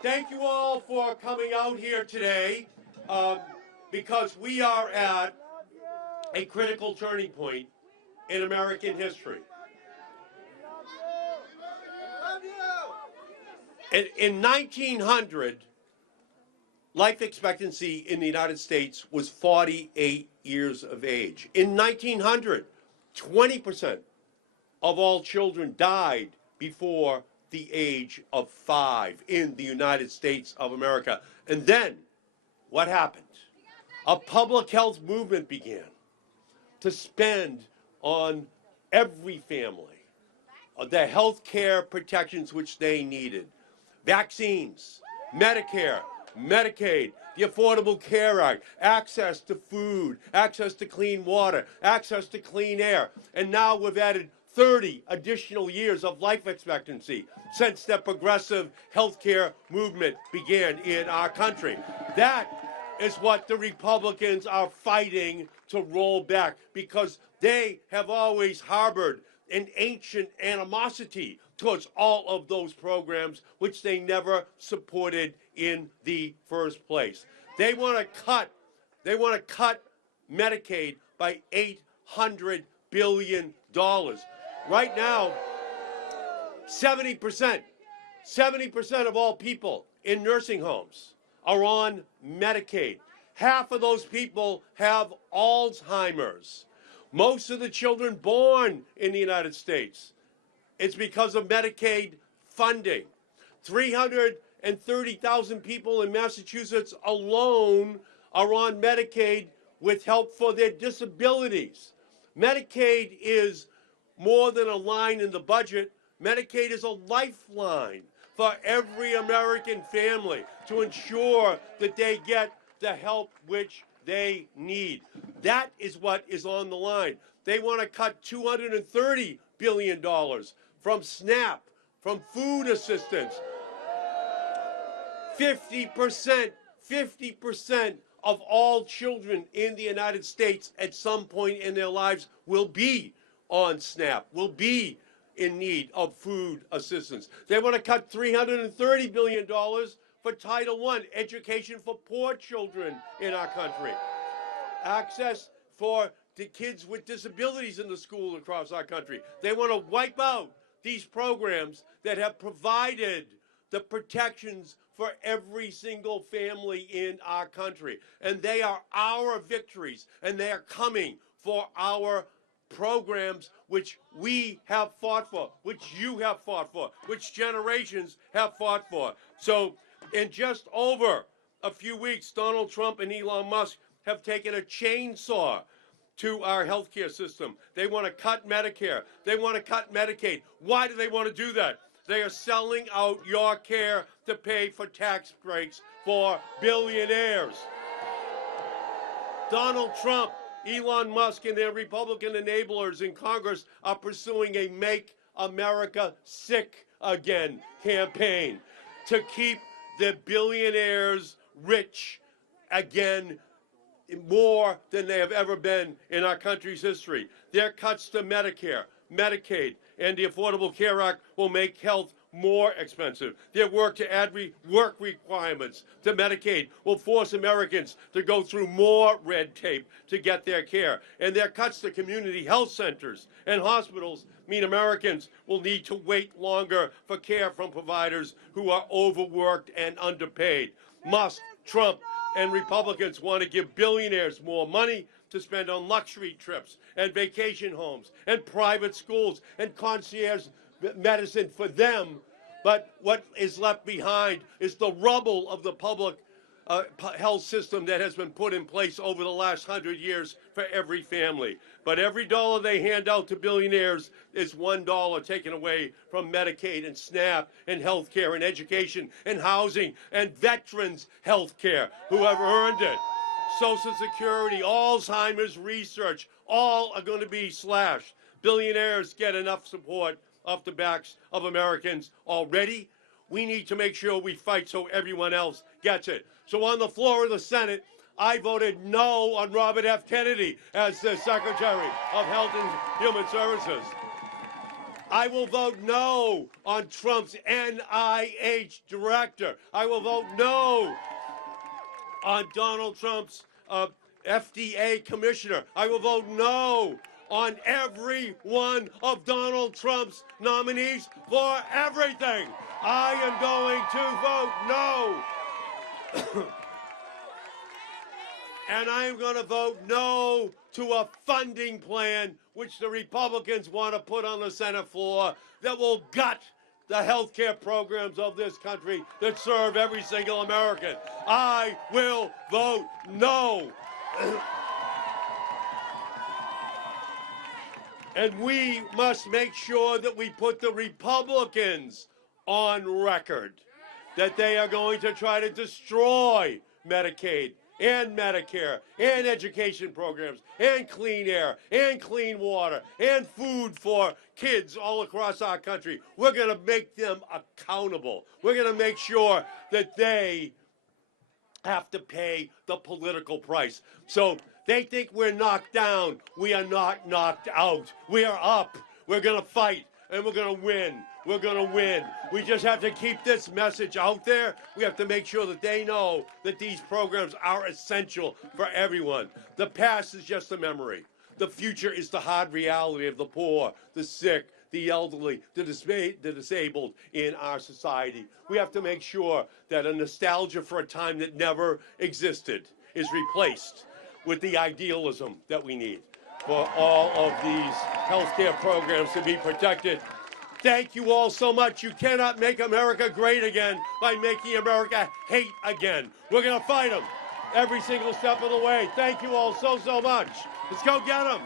Thank you all for coming out here today because we are at a critical turning point in American history. In 1900, life expectancy in the United States was 48 years of age. In 1900, 20% of all children died before the age of 5 in the United States of America. And then, what happened? A public health movement began to spend on every family the health care protections which they needed. Vaccines, Medicare, Medicaid, the Affordable Care Act, access to food, access to clean water, access to clean air. And now we've added 30 additional years of life expectancy since the progressive healthcare movement began in our country. That is what the Republicans are fighting to roll back because they have always harbored an ancient animosity towards all of those programs which they never supported in the first place. They want to cut Medicaid by $800 billion. Right now, 70% of all people in nursing homes are on Medicaid. Half of those people have Alzheimer's. Most of the children born in the United States, it's because of Medicaid funding. 330,000 people in Massachusetts alone are on Medicaid with help for their disabilities. Medicaid is more than a line in the budget. Medicaid is a lifeline for every American family to ensure that they get the help which they need. That is what is on the line. They want to cut $230 billion from SNAP, from food assistance. 50% of all children in the United States at some point in their lives will be on SNAP, will be in need of food assistance. They want to cut $330 billion for Title I, education for poor children in our country. Access for the kids with disabilities in the school across our country. They want to wipe out these programs that have provided the protections for every single family in our country. And they are our victories, and they are coming for our programs which we have fought for, which you have fought for, which generations have fought for. So in just over a few weeks, Donald Trump and Elon Musk have taken a chainsaw to our healthcare system. They want to cut Medicare. They want to cut Medicaid. Why do they want to do that? They are selling out your care to pay for tax breaks for billionaires. Donald Trump, Elon Musk, and their Republican enablers in Congress are pursuing a Make America Sick Again campaign to keep the billionaires rich again, more than they have ever been in our country's history. Their cuts to Medicare, Medicaid, and the Affordable Care Act will make health more expensive. Their work to add work requirements to Medicaid will force Americans to go through more red tape to get their care. And their cuts to community health centers and hospitals mean Americans will need to wait longer for care from providers who are overworked and underpaid. Musk, Trump, and Republicans want to give billionaires more money to spend on luxury trips and vacation homes and private schools and concierge medicine for them. But what is left behind is the rubble of the public health system that has been put in place over the last 100 years for every family. But every dollar they hand out to billionaires is $1 taken away from Medicaid and SNAP and health care and education and housing and veterans health care who have earned it. Social Security, Alzheimer's research, all are going to be slashed. Billionaires get enough support off the backs of Americans already. We need to make sure we fight so everyone else gets it. So on the floor of the Senate, I voted no on Robert F. Kennedy as the Secretary of Health and Human Services. I will vote no on Trump's NIH director. I will vote no on Donald Trump's FDA commissioner. I will vote no on every one of Donald Trump's nominees for everything. I am going to vote no. And I am going to vote no to a funding plan which the Republicans want to put on the Senate floor that will gut the health care programs of this country that serve every single American. I will vote no. And we must make sure that we put the Republicans on record that they are going to try to destroy Medicaid and Medicare and education programs and clean air and clean water and food for kids all across our country. We're going to make them accountable. We're going to make sure that they have to pay the political price. So they think we're knocked down. We are not knocked out. We are up. We're going to fight, and we're going to win. We're going to win. We just have to keep this message out there. We have to make sure that they know that these programs are essential for everyone. The past is just a memory. The future is the hard reality of the poor, the sick, the elderly, the disabled in our society. We have to make sure that a nostalgia for a time that never existed is replaced with the idealism that we need for all of these healthcare programs to be protected. Thank you all so much. You cannot make America great again by making America hate again. We're going to fight them every single step of the way. Thank you all so much. Let's go get them.